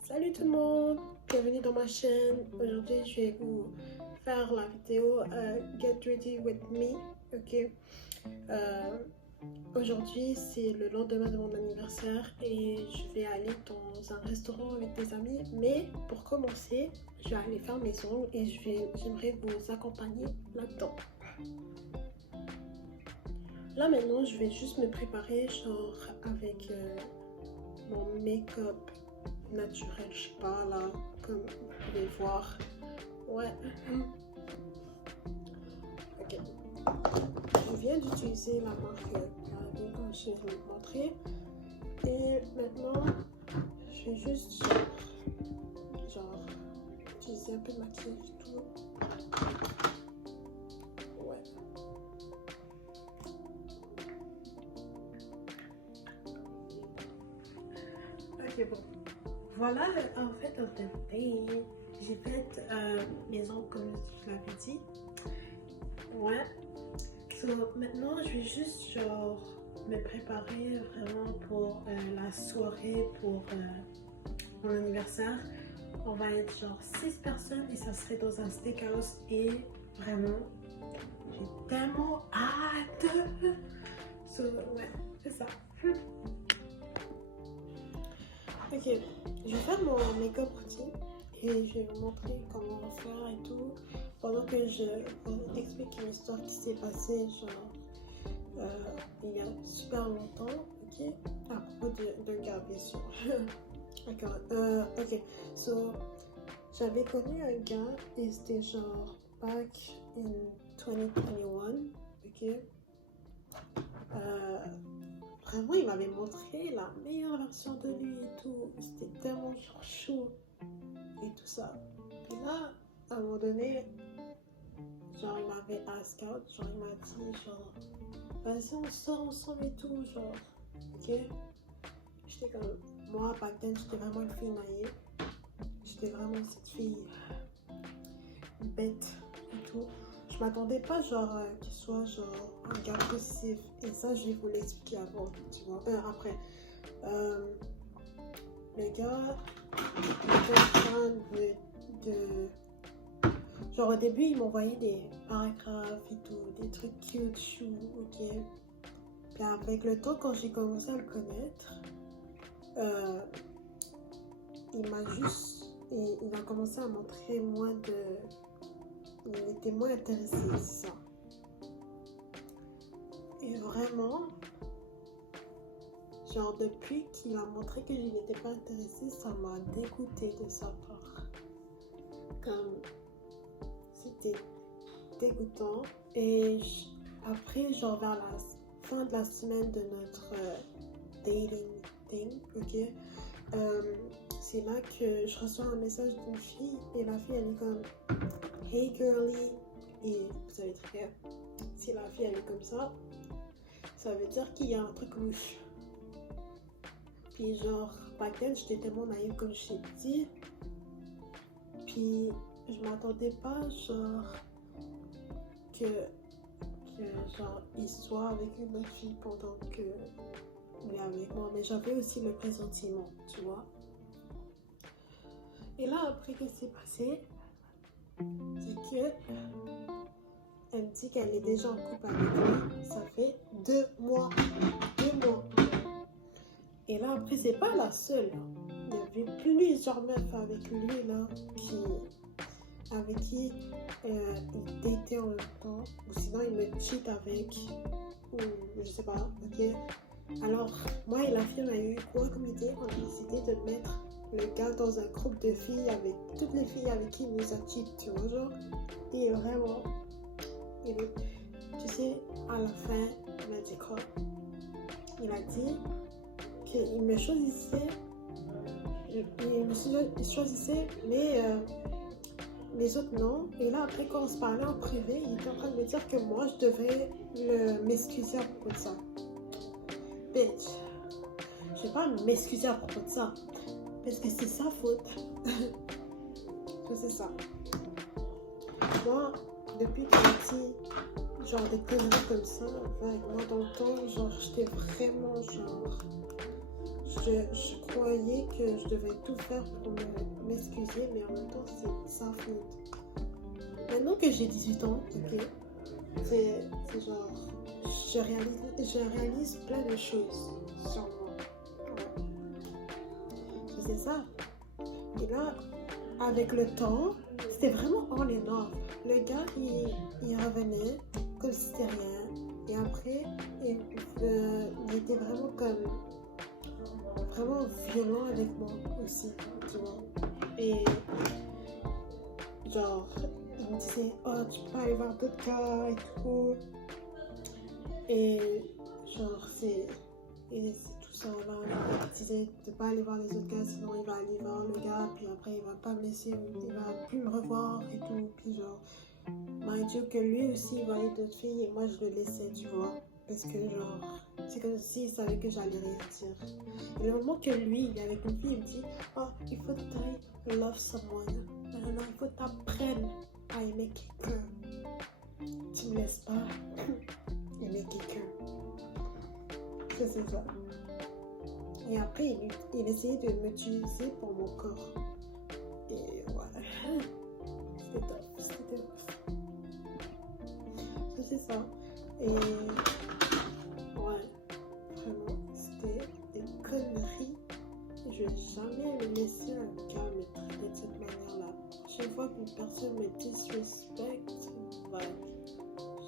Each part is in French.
Salut tout le monde, bienvenue dans ma chaîne. Aujourd'hui je vais vous faire la vidéo Get Ready With Me, ok. Aujourd'hui c'est le lendemain de mon anniversaire et je vais aller dans un restaurant avec des amis. Mais pour commencer, je vais aller faire mes ongles et j'aimerais vous accompagner là-dedans. Là maintenant je vais juste me préparer genre avec mon make-up naturel, je sais pas là, comme vous pouvez voir. Ouais. Ok. Je viens d'utiliser la marque Paragon comme je vais vous montrer. Et maintenant, je vais juste genre utiliser un peu de maquillage et tout. Ouais. Ok, bon. Voilà, en fait, j'ai fait mes ongles comme je l'avais dit. Ouais. So, maintenant, je vais juste genre me préparer vraiment pour la soirée, pour mon anniversaire. On va être genre 6 personnes et ça serait dans un steakhouse et vraiment, j'ai tellement hâte. So, ouais, c'est ça. Ok, je vais faire mon make-up routine et je vais vous montrer comment faire et tout pendant que je vous explique une histoire qui s'est passée genre il y a super longtemps, ok, à propos d'un gars bien sûr. D'accord, ok, so j'avais connu un gars et c'était genre back in 2021, ok. Vraiment, il m'avait montré la meilleure version de lui et tout. C'était tellement genre chaud et tout ça. Et là, à un moment donné, genre il m'avait ask out, genre il m'a dit genre vas-y on sort ensemble et tout, genre ok. J'étais comme, moi back then j'étais vraiment une fille naïve. J'étais vraiment cette fille bête et tout. Je m'attendais pas genre qu'il soit genre un gars possessif et ça je vais vous l'expliquer avant, tu vois, après. Le gars était en train de genre au début il m'envoyait des paragraphes et tout, des trucs cute, chou, ok. Puis avec le temps quand j'ai commencé à le connaître, il a commencé à montrer moins de... Il était moins intéressé, c'est ça. Et vraiment, genre depuis qu'il a montré que je n'étais pas intéressée, ça m'a dégoûtée de sa part. Comme c'était dégoûtant. Et après, genre vers la fin de la semaine de notre dating thing, ok, c'est là que je reçois un message d'une fille et la fille elle est comme hey girly, et vous savez très bien, si la fille elle est comme ça veut dire qu'il y a un truc louche. Puis genre back then j'étais tellement naïve comme je t'ai dit, puis je m'attendais pas genre que genre il soit avec une autre fille pendant que il est avec moi, mais j'avais aussi le pressentiment, tu vois. Et là après qu'est-ce qui s'est passé, c'est que elle me dit qu'elle est déjà en couple avec lui, ça fait 2 mois. Et là après c'est pas la seule, il y avait plusieurs meufs avec lui là avec qui il datait en même temps, ou sinon il me cheat avec, ou je sais pas, ok. Alors moi et la fille on a eu quoi comme idée, on a décidé de mettre le gars dans un groupe de filles avec toutes les filles avec qui il nous a cheat, tu vois, genre. Et vraiment, tu sais, à la fin il m'a dit quoi, il a dit qu'il me choisissait, mais les autres non. Et là après quand on se parlait en privé, il était en train de me dire que moi je devrais m'excuser à propos de ça. Bitch, je vais pas m'excuser à propos de ça parce que c'est sa faute. C'est ça. Moi depuis que j'ai dit genre des conneries comme ça avec moi dans le temps, genre j'étais vraiment genre je croyais que je devais tout faire pour m'excuser, mais en même temps, c'est sa faute. Maintenant que j'ai 18 ans, ok, c'est genre, je réalise plein de choses sur moi. Ouais. C'est ça. Et là, avec le temps, c'était vraiment on and off. Le gars, il revenait comme si c'était rien. Et après, il était vraiment vraiment violent avec moi aussi, tu vois. Et genre, il me disait, oh, tu peux pas aller voir d'autres gars et tout. Et genre, c'est tout ça là. Il disait de pas aller voir les autres gars, sinon il va aller voir le gars, puis après il va pas me laisser, il va plus me revoir et tout. Puis genre, mind you que lui aussi il voyait d'autres filles et moi je le laissais, tu vois. Parce que genre, c'est comme s'il savait que j'allais rien dire. Et le moment que lui, il est avec une fille, il me dit, oh, il faut que tu ailles love someone. Non, il faut que tu apprennes à aimer quelqu'un. Tu me laisses pas aimer quelqu'un. C'est ça. Et après, il essayait de m'utiliser pour mon corps. Et voilà. C'était top. C'est ça. Et ouais, vraiment, c'était des conneries. Je vais jamais laisser un gars me traiter de cette manière-là. Chaque fois qu'une personne me disrespecte, voilà,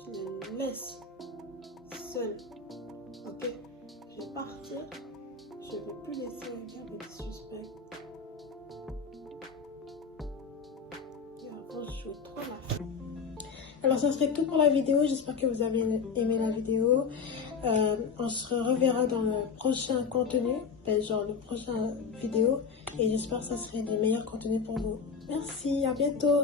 je le laisse seul. Ok? Je vais partir. Je ne veux plus laisser un gars me disrespecte. Et avant, je joue trop la fin. Alors ça serait tout pour la vidéo, j'espère que vous avez aimé la vidéo. On se reverra dans le prochain contenu, genre le prochain vidéo, et j'espère que ça serait le meilleur contenu pour vous. Merci, à bientôt.